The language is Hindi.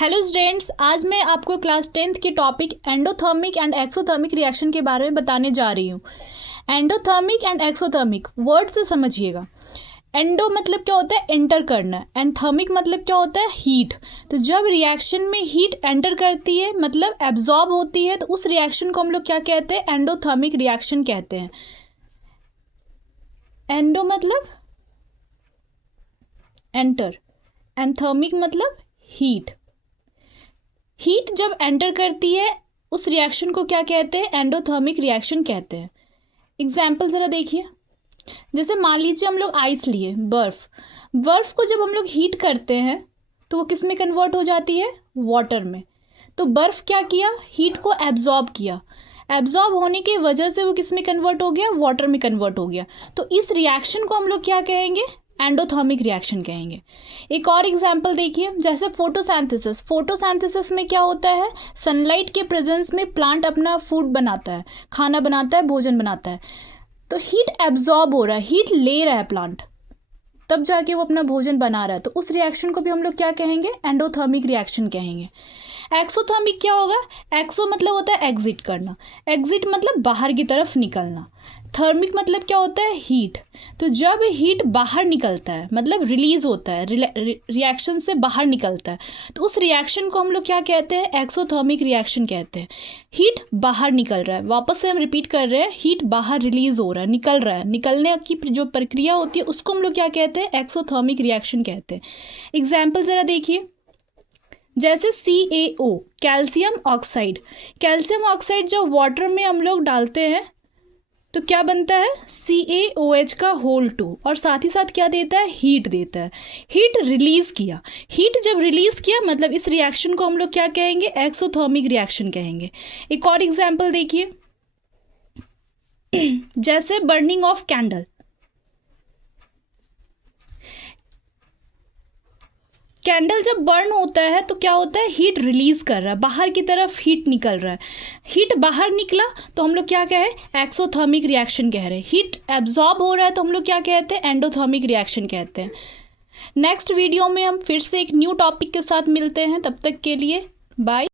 हेलो स्टूडेंट्स, आज मैं आपको क्लास 10th के topic endothermic and exothermic reaction के बारे में बताने जा रही हूँ। एंडोथर्मिक एंड एक्सोथर्मिक वर्ड से समझिएगा। एंडो मतलब क्या होता है? एंटर करना। एंड थर्मिक मतलब क्या होता है? हीट। तो जब रिएक्शन में हीट एंटर करती है मतलब एब्जॉर्ब होती है, तो उस रिएक्शन को हम लोग क्या कहते हैं? एंडोथर्मिक रिएक्शन कहते हैं। एंडो मतलब एंटर एंड थर्मिक मतलब हीट। हीट जब एंटर करती है उस रिएक्शन को क्या कहते हैं? एंडोथर्मिक रिएक्शन कहते हैं। एग्जाम्पल ज़रा देखिए। जैसे मान लीजिए हम लोग आइस लिए, बर्फ़ को जब हम लोग हीट करते हैं तो वो किस में कन्वर्ट हो जाती है? वाटर में। तो बर्फ़ क्या किया? हीट को एब्जॉर्ब किया। एब्जॉर्ब होने की वजह से वो किस में कन्वर्ट हो गया? वाटर में कन्वर्ट हो गया। तो इस रिएक्शन को हम लोग क्या कहेंगे? एंडोथर्मिक रिएक्शन कहेंगे। एक और एग्जाम्पल देखिए, जैसे फोटोसिंथेसिस में क्या होता है? सनलाइट के प्रेजेंस में प्लांट अपना फूड बनाता है, खाना बनाता है, भोजन बनाता है। तो हीट एब्जॉर्ब हो रहा है, हीट ले रहा है प्लांट, तब जाके वो अपना भोजन बना रहा है। तो उस रिएक्शन को भी हम लोग क्या कहेंगे? एंडोथर्मिक रिएक्शन कहेंगे। एक्सोथर्मिक क्या होगा? एक्सो मतलब होता है एग्जिट करना, एग्जिट मतलब बाहर की तरफ निकलना। थर्मिक मतलब क्या होता है? हीट। तो जब हीट बाहर निकलता है मतलब रिलीज होता है, रिएक्शन से बाहर निकलता है, तो उस रिएक्शन को हम लोग क्या कहते हैं? एक्सोथर्मिक रिएक्शन कहते हैं। हीट बाहर निकल रहा है, वापस से हम रिपीट कर रहे हैं, हीट बाहर रिलीज हो रहा है, निकल रहा है, निकलने की जो प्रक्रिया होती है उसको हम लोग क्या कहते हैं? एक्सोथर्मिक रिएक्शन कहते हैं। एग्जाम्पल ज़रा देखिए, जैसे CaO calcium oxide. Calcium oxide जब वाटर में हम लोग डालते हैं तो क्या बनता है? CaOH का होल 2, और साथ ही साथ क्या देता है? हीट देता है। हीट रिलीज किया, हीट जब रिलीज किया मतलब इस रिएक्शन को हम लोग क्या कहेंगे? एक्सोथर्मिक रिएक्शन कहेंगे। एक और एग्जाम्पल देखिए, जैसे बर्निंग ऑफ कैंडल। कैंडल जब बर्न होता है तो क्या होता है? हीट रिलीज कर रहा है, बाहर की तरफ हीट निकल रहा है। हीट बाहर निकला तो हम लोग क्या कहें? एक्सोथर्मिक रिएक्शन कह रहे हैं। हीट एब्जॉर्ब हो रहा है तो हम लोग क्या कहते हैं? एंडोथर्मिक रिएक्शन कहते हैं। नेक्स्ट वीडियो में हम फिर से एक न्यू टॉपिक के साथ मिलते हैं, तब तक के लिए बाय।